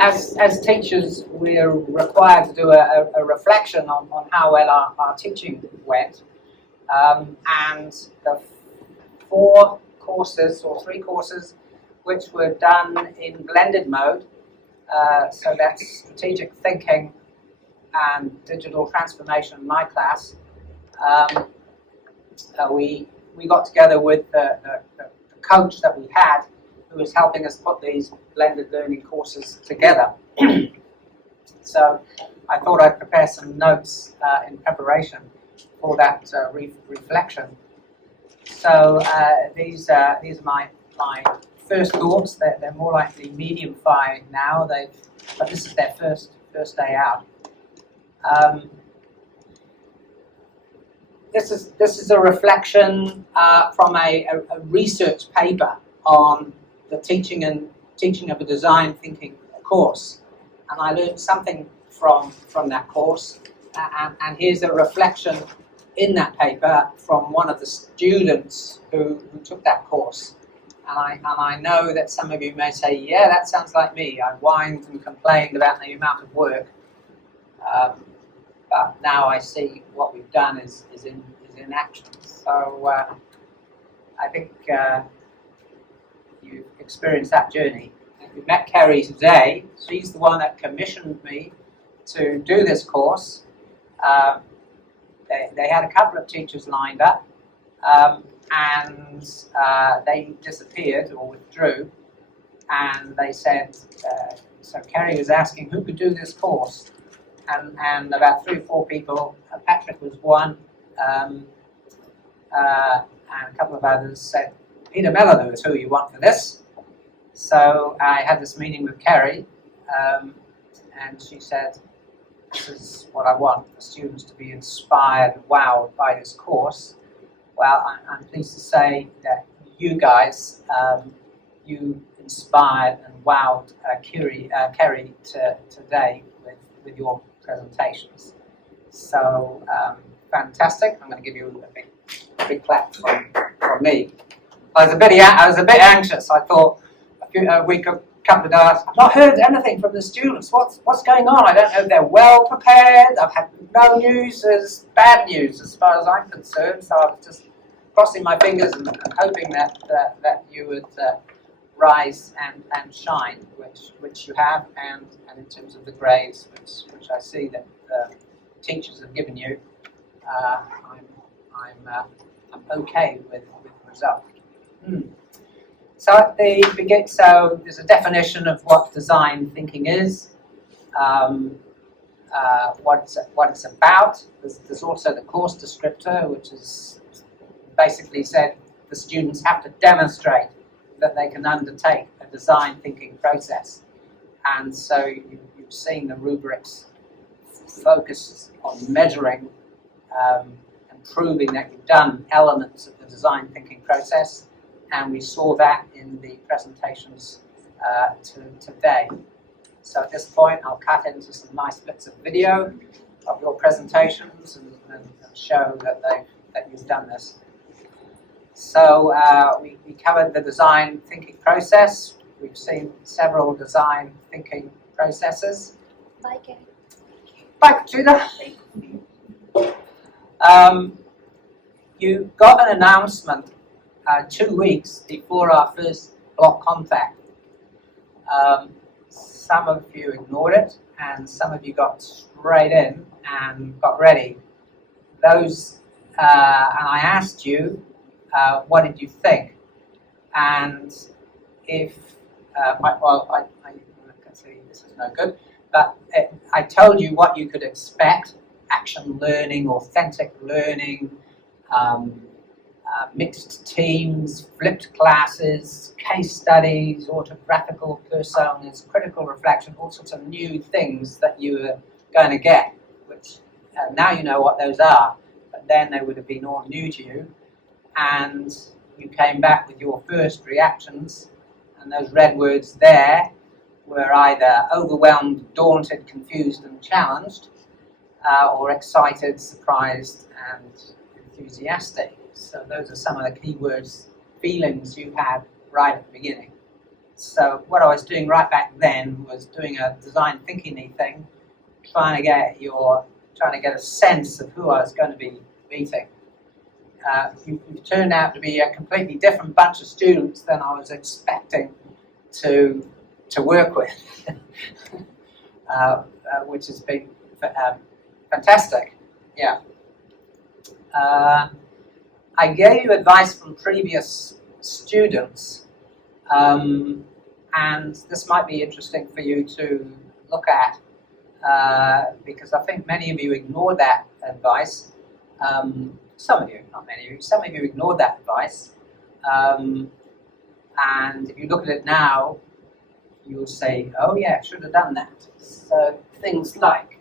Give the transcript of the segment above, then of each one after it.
as teachers, we're required to do a reflection on how well our teaching went. And the 4 courses, or 3 courses, which were done in blended mode, so that's strategic thinking and digital transformation in my class, we got together with the coach that we had, who was helping us put these blended learning courses together. So I thought I'd prepare some notes in preparation for that reflection. So these are my first thoughts. They're more like the medium fire now. But this is their first day out. This is a reflection from a research paper on the teaching of a design thinking course, and I learned something from that course. And here's a reflection in that paper from one of the students who took that course. And I know that some of you may say, yeah, that sounds like me. I whined and complained about the amount of work. But now I see what we've done is in action. So I think you've experienced that journey. We met Kerry today. She's the one that commissioned me to do this course. They had a couple of teachers lined up, and they disappeared or withdrew. And they said, so Kerry was asking who could do this course. And about 3 or 4 people, Patrick was one, and a couple of others said, Peter Mellor is who you want for this. So I had this meeting with Kerry, and she said, this is what I want, the students to be inspired and wowed by this course. Well, I'm pleased to say that you guys, you inspired and wowed Kerry today with your presentations. So fantastic! I'm going to give you a big clap from me. I was a bit anxious. I thought a week, a couple of days. I've not heard anything from the students. What's going on? I don't know if they're well prepared. I've had no news as bad news as far as I'm concerned. So I was just crossing my fingers and hoping that you would rise and shine, which you have, and in terms of the grades, which I see that teachers have given you, I'm okay with the result. So at the beginning, so there's a definition of what design thinking is, what it's about. There's also the course descriptor, which is basically said the students have to demonstrate that they can undertake a design thinking process. And so you've seen the rubrics focus on measuring and proving that you've done elements of the design thinking process. And we saw that in the presentations today. So at this point, I'll cut into some nice bits of video of your presentations and show that you've done this. So we covered the design thinking process. We've seen several design thinking processes. Bye, Kay. Bye, Katrina. You got an announcement 2 weeks before our first block contact. Some of you ignored it, and some of you got straight in and got ready. Those, and I asked you, what did you think? And if, I can see this is no good, but I told you what you could expect: action learning, authentic learning, mixed teams, flipped classes, case studies, autographical personas, critical reflection, all sorts of new things that you were going to get, which now you know what those are, but then they would have been all new to you. And you came back with your first reactions, and those red words there were either overwhelmed, daunted, confused and challenged, or excited, surprised and enthusiastic. So those are some of the key words, feelings you had right at the beginning. So what I was doing right back then was doing a design thinking-y thing, trying to get a sense of who I was going to be meeting. You've turned out to be a completely different bunch of students than I was expecting to work with, which has been fantastic. Yeah. I gave you advice from previous students, and this might be interesting for you to look at, because I think many of you ignored that advice. Some of you, not many of you, some of you ignored that advice. And if you look at it now, you'll say, oh yeah, should have done that. So things like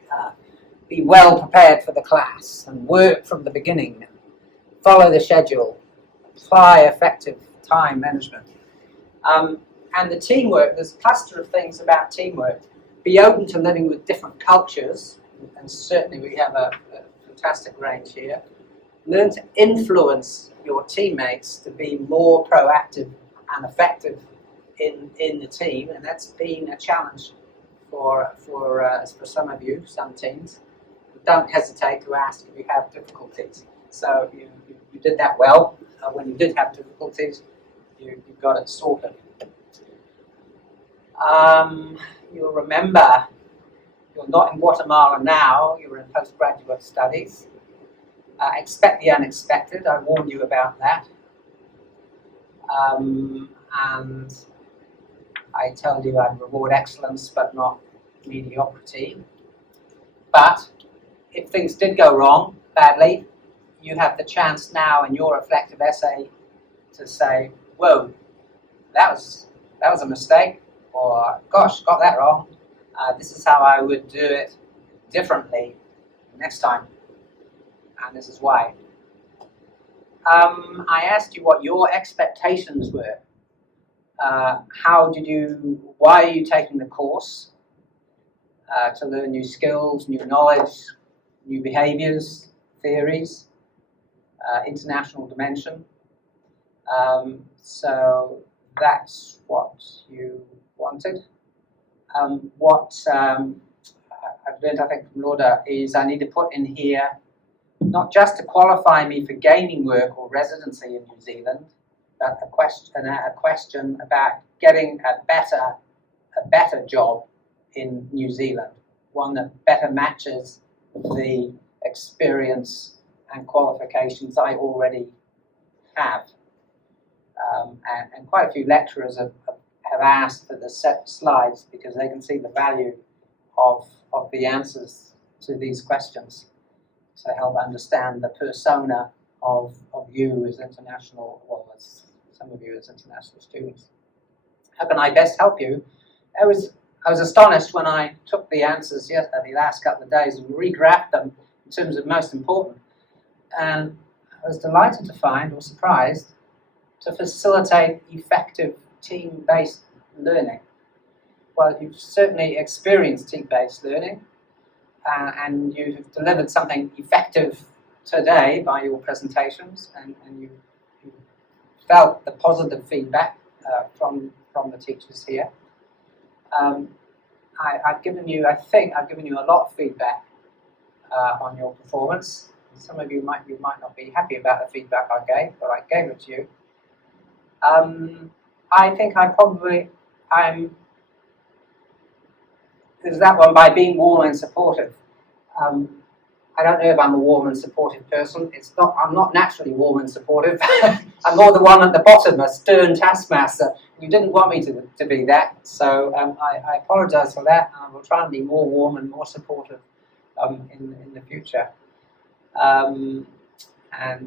be well prepared for the class and work from the beginning, and follow the schedule, apply effective time management. And the teamwork, there's a cluster of things about teamwork. Be open to living with different cultures, and certainly we have a fantastic range here. Learn to influence your teammates to be more proactive and effective in the team, and that's been a challenge for some of you, some teams. Don't hesitate to ask if you have difficulties. So you did that well. When you did have difficulties, you got it sorted. You'll remember you're not in Guatemala now, you're in postgraduate studies. Expect the unexpected, I warned you about that. And I told you I'd reward excellence but not mediocrity. But if things did go wrong badly, you have the chance now in your reflective essay to say, whoa, that was a mistake, or gosh, got that wrong. This is how I would do it differently next time, and this is why. I asked you what your expectations were. Why are you taking the course? To learn new skills, new knowledge, new behaviors, theories, international dimension. So that's what you wanted. What I've learned, I think, from Lauda is I need to put in here not just to qualify me for gaining work or residency in New Zealand, but a question about getting a better job in New Zealand, one that better matches the experience and qualifications I already have. And quite a few lecturers have asked for the set slides because they can see the value of the answers to these questions to help understand the persona of you as international, well, as some of you as international students. How can I best help you? I was astonished when I took the answers the last couple of days and regraphed them in terms of most important. And I was delighted to find, or surprised, to facilitate effective team-based learning. Well, you've certainly experienced team-based learning, and you've delivered something effective today by your presentations, and you felt the positive feedback from the teachers here. I've given you a lot of feedback on your performance. Some of you might not be happy about the feedback I gave, but I gave it to you. I think there's that one by being warm and supportive. I don't know if I'm a warm and supportive person. I'm not naturally warm and supportive. I'm more the one at the bottom, a stern taskmaster. You didn't want me to be that, so I apologise for that. I will try and be more warm and more supportive in the future. And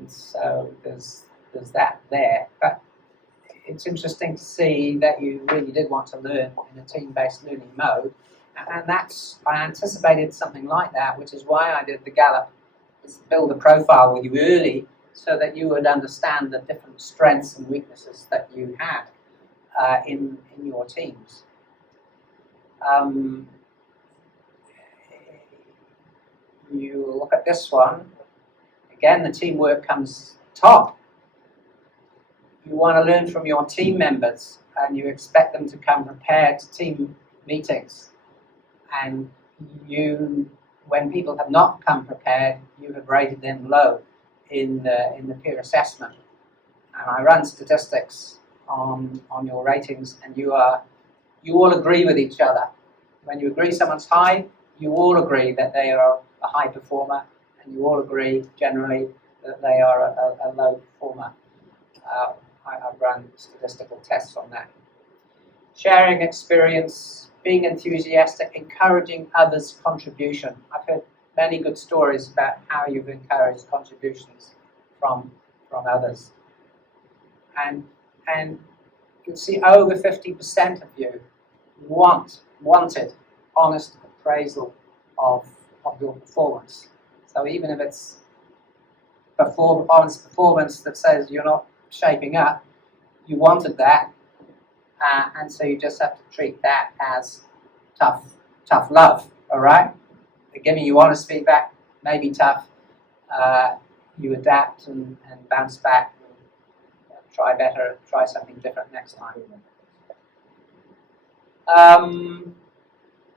so there's that there. But it's interesting to see that you really did want to learn in a team-based learning mode. And I anticipated something like that, which is why I did the Gallup, is build a profile with you early so that you would understand the different strengths and weaknesses that you had in your teams. You look at this one. Again, the teamwork comes top. You want to learn from your team members. and you expect them to come prepared to team meetings. And when people have not come prepared, you have rated them low in the peer assessment. And I run statistics on your ratings, and you all agree with each other. When you agree someone's high, you all agree that they are a high performer, and you all agree generally that they are a low performer. I've run statistical tests on that. Sharing experience, being enthusiastic, encouraging others' contribution. I've heard many good stories about how you've encouraged contributions from others. And you'll see over 50% of you wanted honest appraisal of your performance. So even if it's honest performance that says you're not shaping up, you wanted that, and so you just have to treat that as tough love, all right? They're giving you honest feedback, maybe tough. You adapt and bounce back, and try better, try something different next time.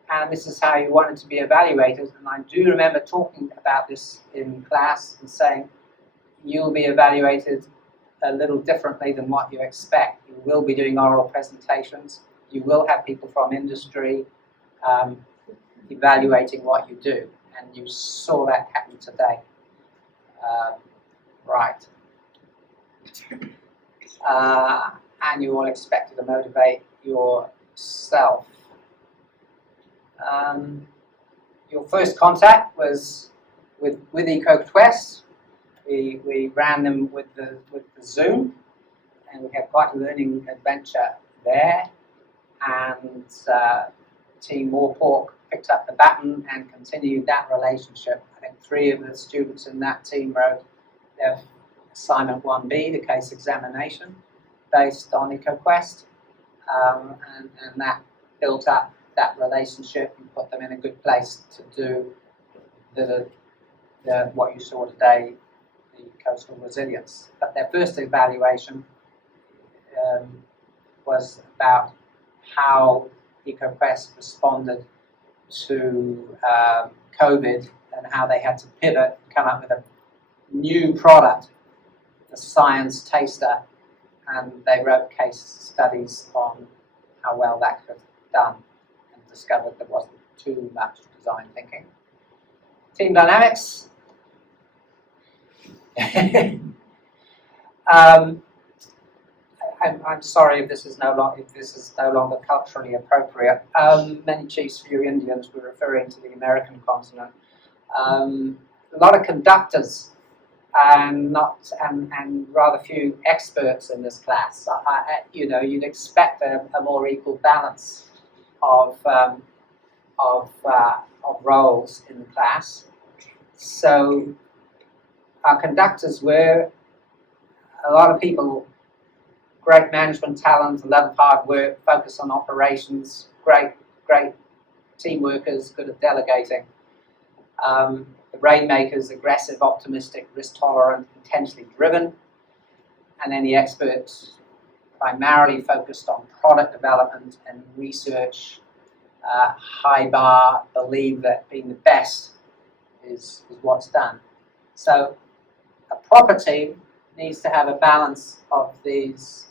And this is how you want it to be evaluated. And I do remember talking about this in class and saying, you'll be evaluated a little differently than what you expect. You will be doing oral presentations. You will have people from industry evaluating what you do. And you saw that happen today. Right. And you all expected to motivate yourself. Your first contact was with EcoQuest. We ran them with the Zoom, and we had quite a learning adventure there. And Team Warpork picked up the baton and continued that relationship. I think 3 of the students in that team wrote their assignment 1B, the case examination, based on EcoQuest, and that built up that relationship and put them in a good place to do the what you saw today, the coastal resilience. But their first evaluation was about how EcoQuest responded to COVID and how they had to pivot and come up with a new product, the Science Taster, and they wrote case studies on how well that could have done and discovered there wasn't too much design thinking. Team dynamics. I'm sorry if this is no longer culturally appropriate. Many chiefs, few Indians, were referring to the American continent. A lot of conductors and rather few experts in this class. You'd expect a more equal balance of roles in the class. So our conductors were a lot of people, great management talent, love of hard work, focus on operations, great team workers, good at delegating. The rainmakers, aggressive, optimistic, risk tolerant, intensely driven. And then the experts, primarily focused on product development and research, high bar, believe that being the best is what's done. So a proper team needs to have a balance of these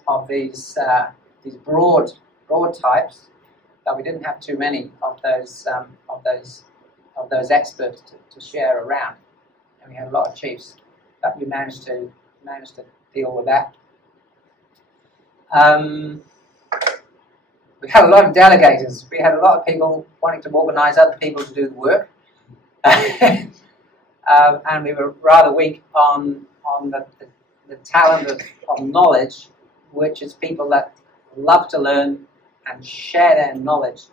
broad types, but we didn't have too many of those experts to share around, and we had a lot of chiefs, but we managed to deal with that. We had a lot of delegators. We had a lot of people wanting to organise other people to do the work, and we were rather weak on the talent of knowledge, which is people that love to learn and share their knowledge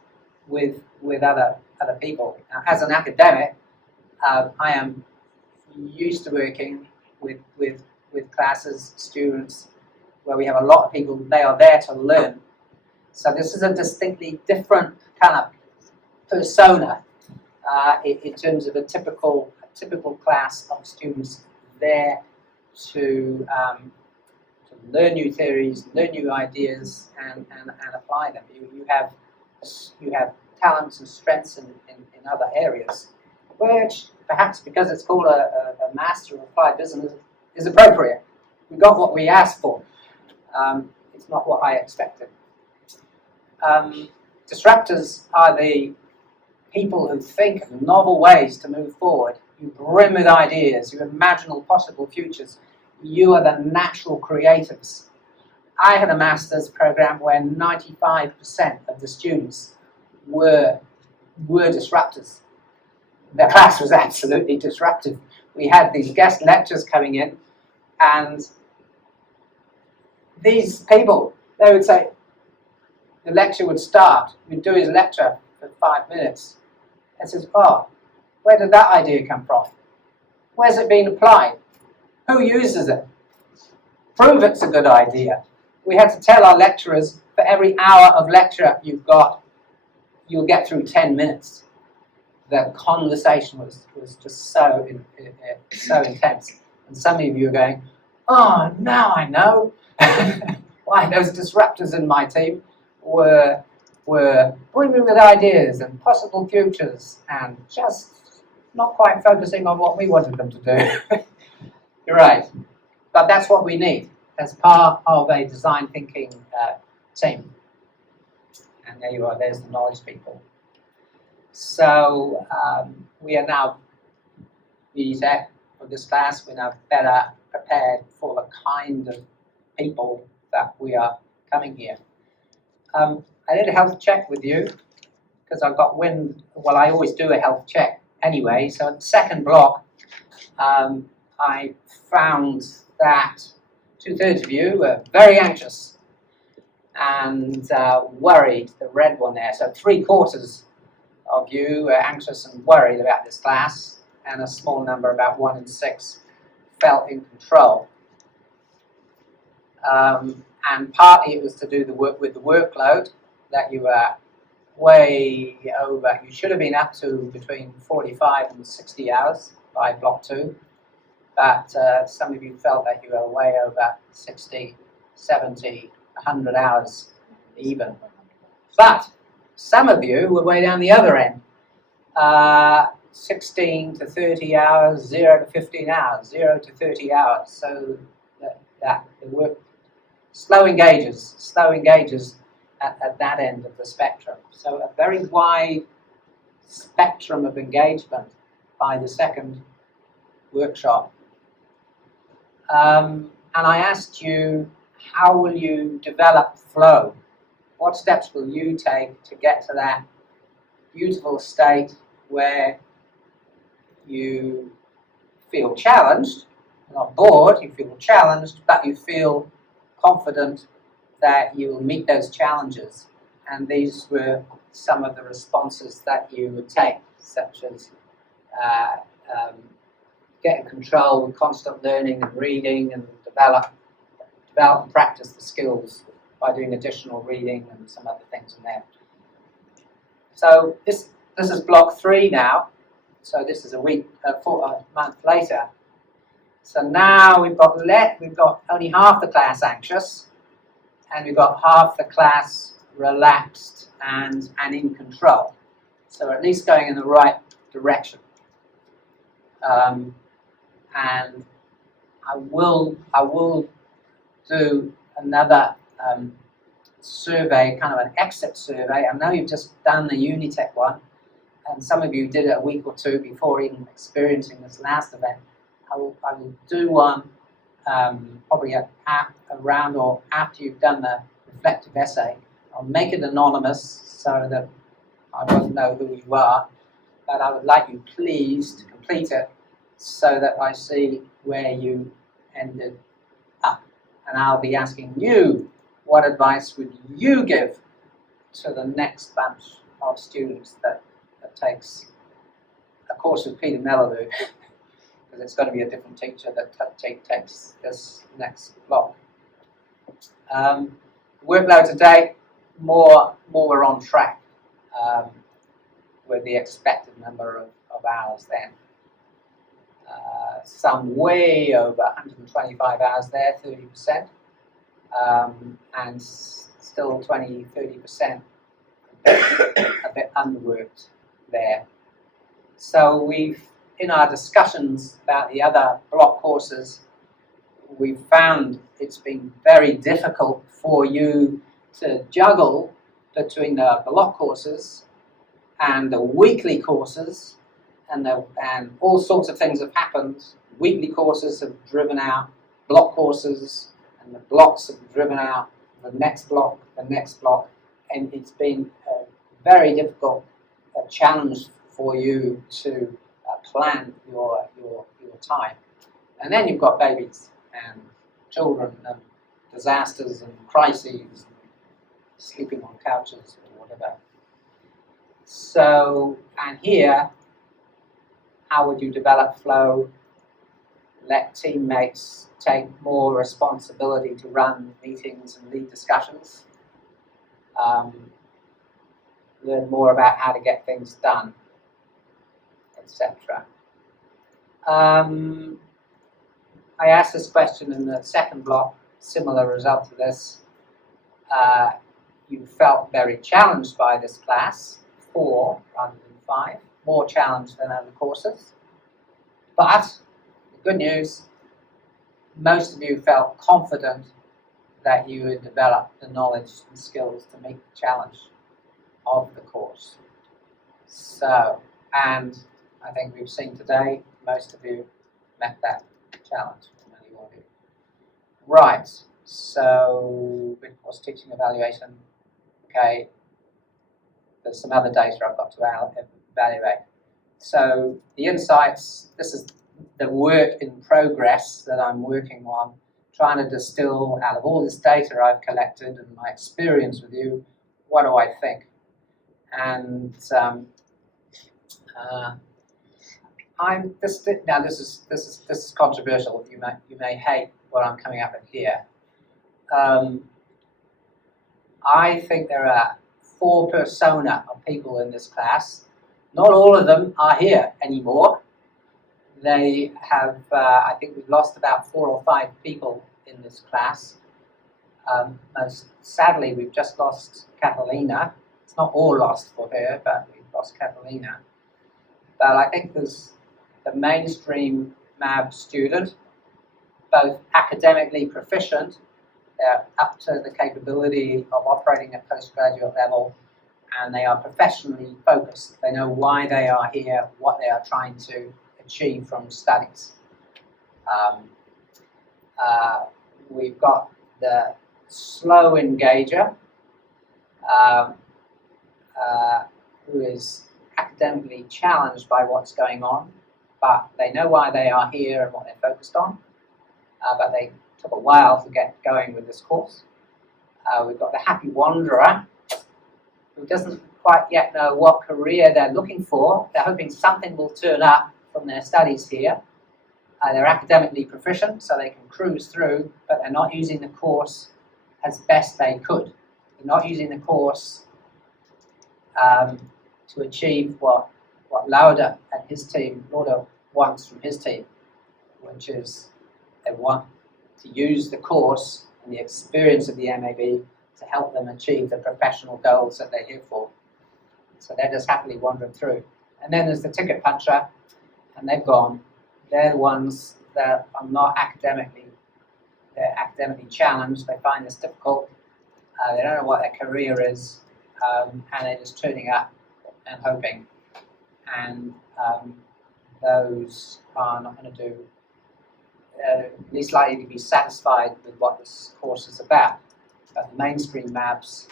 with other people. Now, as an academic, I am used to working with classes, students, where we have a lot of people. They are there to learn. So this is a distinctly different kind of persona in terms of a typical class of students there to learn new theories, learn new ideas, and apply them. You have talents and strengths in other areas, which perhaps because it's called a Master of Applied Business is appropriate. We got what we asked for. It's not what I expected. Disruptors are the people who think of novel ways to move forward. You brim with ideas, you imagine all possible futures. You are the natural creatives. I had a master's program where 95% of the students were disruptors. The class was absolutely disruptive. We had these guest lectures coming in, and these people, they would say, the lecture would start, we'd do his lecture for 5 minutes, and says, oh, where did that idea come from? Where's it been applied? Who uses it? Prove it's a good idea. We had to tell our lecturers, for every hour of lecture you've got, you'll get through 10 minutes. The conversation was just so intense. And some of you are going, oh, now I know why those disruptors in my team were brimming with ideas and possible futures and just not quite focusing on what we wanted them to do. You're right. But that's what we need as part of a design thinking team. And there you are, there's the knowledge people. So we are now, for this class, we're now better prepared for the kind of people that we are coming here. I did a health check with you because I got wind, well, I always do a health check anyway. So at the second block, I found that 2/3 of you were very anxious and worried, the red one there. So 3/4 of you were anxious and worried about this class, and a small number, about 1 in 6, felt in control. And partly it was to do with the workload, that you were way over. You should have been up to between 45 and 60 hours by block 2, but some of you felt that you were way over 60, 70, 100 hours even. But some of you were way down the other end, 16 to 30 hours, 0 to 15 hours, 0 to 30 hours. So that the work, slow engages at that end of the spectrum. So a very wide spectrum of engagement by the second workshop. And I asked you, how will you develop flow? What steps will you take to get to that beautiful state where you feel challenged, not bored, you feel challenged, but you feel confident that you will meet those challenges? And these were some of the responses that you would take, such as get in control with constant learning and reading, and develop and practice the skills by doing additional reading and some other things in there. So this is block 3 now. So this is a month later. So now we've got only half the class anxious, and we've got half the class relaxed and in control. So at least going in the right direction. And I will do another survey, kind of an exit survey. I know you've just done the Unitech one, and some of you did it a week or 2 before even experiencing this last event. I will do one probably around or after you've done the reflective essay. I'll make it anonymous so that I won't know who you are, but I would like you please to complete it so that I see where you ended up. And I'll be asking you, what advice would you give to the next bunch of students that takes a course with Peter Mellew, because it's going to be a different teacher that takes this next block. Workload today, more we're on track with the expected number of hours then. Some way over 125 hours there, 30%. and still 20–30% a bit underworked there. So we've, in our discussions about the other block courses, we've found it's been very difficult for you to juggle between the block courses and the weekly courses, and all sorts of things have happened. Weekly courses have driven out block courses, and the blocks have driven out the next block, and it's been a very difficult challenge for you to plan your time. And then you've got babies and children and disasters and crises, and sleeping on couches or whatever. So, and here, how would you develop flow? Let teammates take more responsibility to run meetings and lead discussions. Learn more about how to get things done, etc. I asked this question in the second block, similar result to this. You felt very challenged by this class, 4 rather than 5, more challenged than other courses. But the good news, most of you felt confident that you would develop the knowledge and skills to meet the challenge of the course. So, and I think we've seen today, most of you met that challenge, many of you. Right, so course teaching evaluation. Okay, there's some other data I've got to evaluate. So the insights, this is the work in progress that I'm working on, trying to distill out of all this data I've collected and my experience with you, what do I think? And this is controversial. You may hate what I'm coming up with here. I think there are 4 persona of people in this class. Not all of them are here anymore. They have, I think we've lost about 4 or 5 people in this class. Most sadly, we've just lost Catalina. It's not all lost for her, but we've lost Catalina. But I think there's the mainstream MAB student, both academically proficient, they're up to the capability of operating at postgraduate level, and they are professionally focused. They know why they are here, what they are trying to achieve from studies. We've got the slow engager, who is academically challenged by what's going on, but they know why they are here and what they're focused on, but they took a while to get going with this course. We've got the happy wanderer, who doesn't quite yet know what career they're looking for. They're hoping something will turn up from their studies here. They're academically proficient, so they can cruise through, but they're not using the course as best they could. They're not using the course to achieve what Lauda and his team, Lauda wants from his team, which is they want to use the course and the experience of the MAB to help them achieve the professional goals that they're here for. So they're just happily wandering through. And then there's the ticket puncher, and they've gone. They're the ones that are not academically challenged. They find this difficult. They don't know what their career is, and they're just turning up and hoping. And those are not going to do, least likely to be satisfied with what this course is about. But the mainstream MABs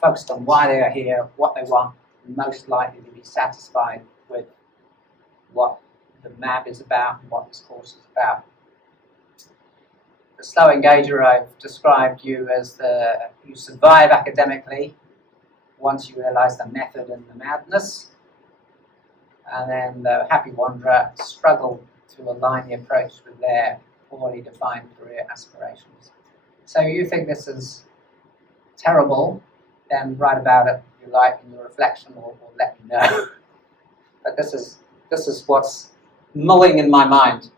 focused on why they are here, what they want, most likely to be satisfied with what the MAB is about and what this course is about. The slow engager, I've described you as you survive academically once you realize the method and the madness. And then the happy wanderer struggle to align the approach with their poorly defined career aspirations. So you think this is terrible, then write about it if you like in your reflection, or let me know. But this is what's mulling in my mind.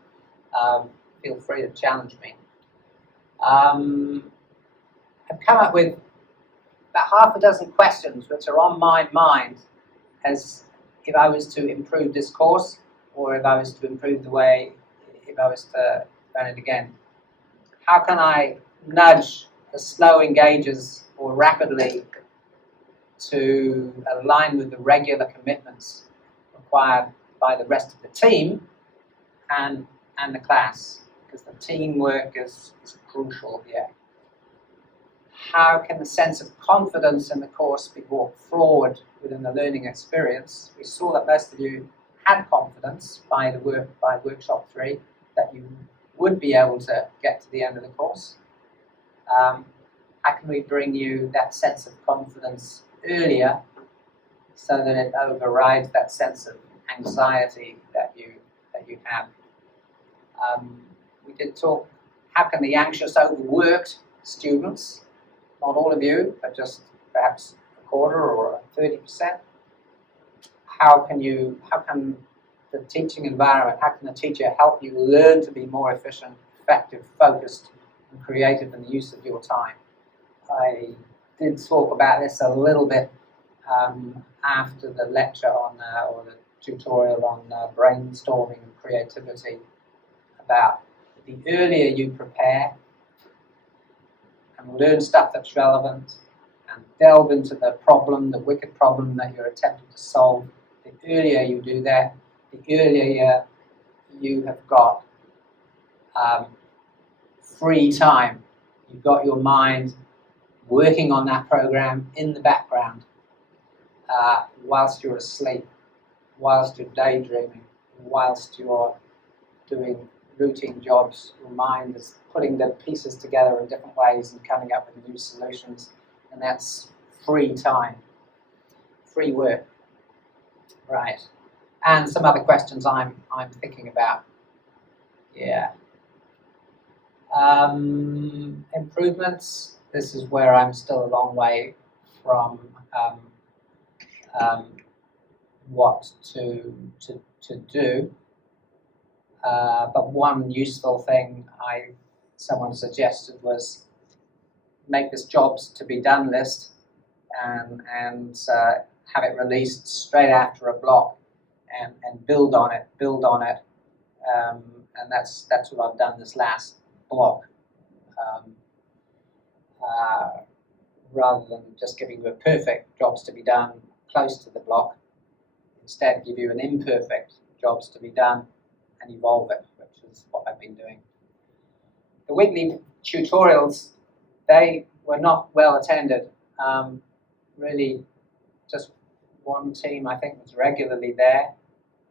Feel free to challenge me. I've come up with about half a dozen questions which are on my mind as if I was to improve this course, or if I was to improve the way, if I was to run it again. How can I nudge the slow engagers more rapidly to align with the regular commitments required by the rest of the team and the class? Because the teamwork is crucial here. How can the sense of confidence in the course be brought forward within the learning experience? We saw that most of you had confidence by workshop 3 that you would be able to get to the end of the course. How can we bring you that sense of confidence earlier so that it overrides that sense of anxiety that you have? We did talk, how can the anxious, overworked students, not all of you, but just perhaps a quarter or 30%, how can the teaching environment, how can the teacher help you learn to be more efficient, effective, focused, and creative in the use of your time? I did talk about this a little bit after the lecture on, or the tutorial on brainstorming and creativity, about the earlier you prepare and learn stuff that's relevant and delve into the problem, the wicked problem that you're attempting to solve, the earlier you do that, the earlier you have got free time. You've got your mind working on that program in the background whilst you're asleep, whilst you're daydreaming, whilst you're doing routine jobs. Your mind is putting the pieces together in different ways and coming up with new solutions, and that's free time, free work. Right. And some other questions I'm thinking about. Yeah. Improvements. This is where I'm still a long way from what to do. But one useful thing someone suggested was make this jobs to be done list and have it released straight after a block and build on it, and that's what I've done this last block. Rather than just giving you a perfect jobs to be done close to the block, instead give you an imperfect jobs to be done and evolve it, which is what I've been doing. The weekly tutorials, they were not well attended. Really, just one team I think was regularly there,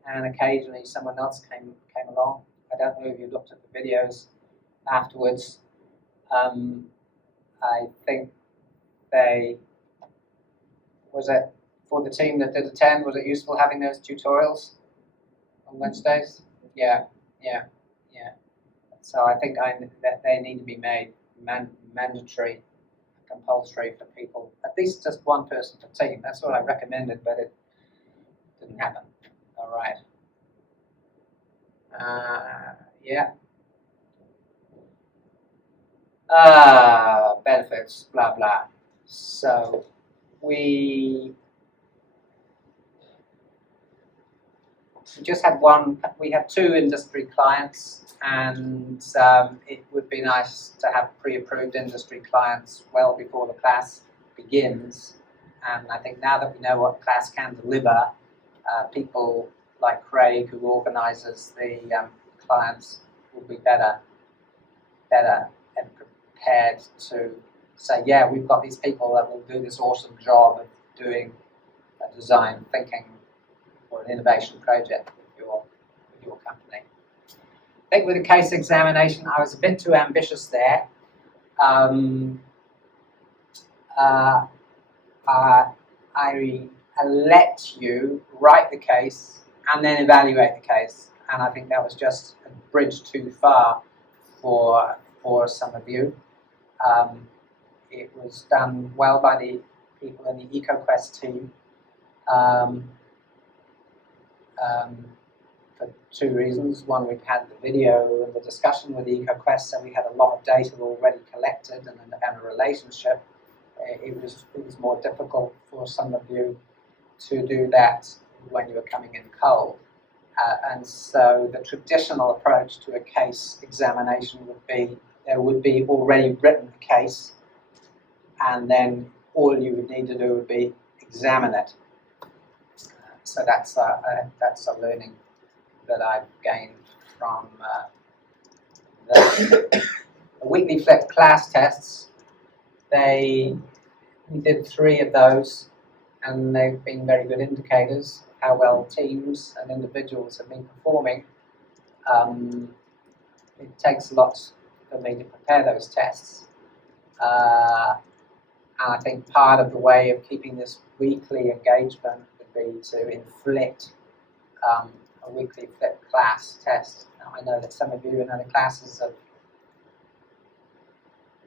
and occasionally someone else came along. I don't know if you looked at the videos afterwards. I think was it for the team that did attend, was it useful having those tutorials on Wednesdays? Yeah. So I think that they need to be made mandatory, compulsory for people, at least just one person per team. That's what I recommended, but it didn't happen. All right. Yeah. Benefits, blah blah. So we just had one. We have 2 industry clients, and it would be nice to have pre-approved industry clients well before the class begins. And I think now that we know what class can deliver, people like Craig, who organises the clients, will be better and prepared to say, yeah, we've got these people that will do this awesome job of doing a design thinking or an innovation project with your company. I think with the case examination, I was a bit too ambitious there. I let you write the case and then evaluate the case, and I think that was just a bridge too far for some of you. It was done well by the people in the EcoQuest team. for two reasons. One, we've had the video and the discussion with EcoQuest, so we had a lot of data already collected and a relationship. It was more difficult for some of you to do that when you were coming in cold. And so the traditional approach to a case examination would be, there would be already written a case, and then all you would need to do would be examine it. So that's a learning that I've gained from the weekly flipped class tests. We did 3 of those, and they've been very good indicators of how well teams and individuals have been performing. It takes lots for me to prepare those tests. And I think part of the way of keeping this weekly engagement would be to inflict a weekly flipped class test. Now, I know that some of you in other classes have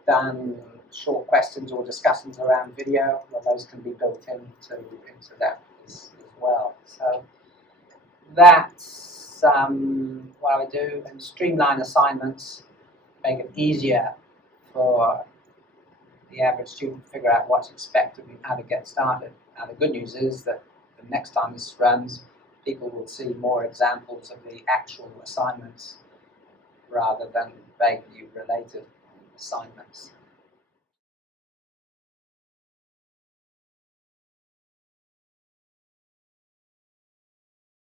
done short questions or discussions around video. Well, those can be built into that as well. So that's what I would do, and streamline assignments, make it easier for the average student to figure out what's expected and how to get started. Now, the good news is that the next time this runs, people will see more examples of the actual assignments rather than vaguely related assignments.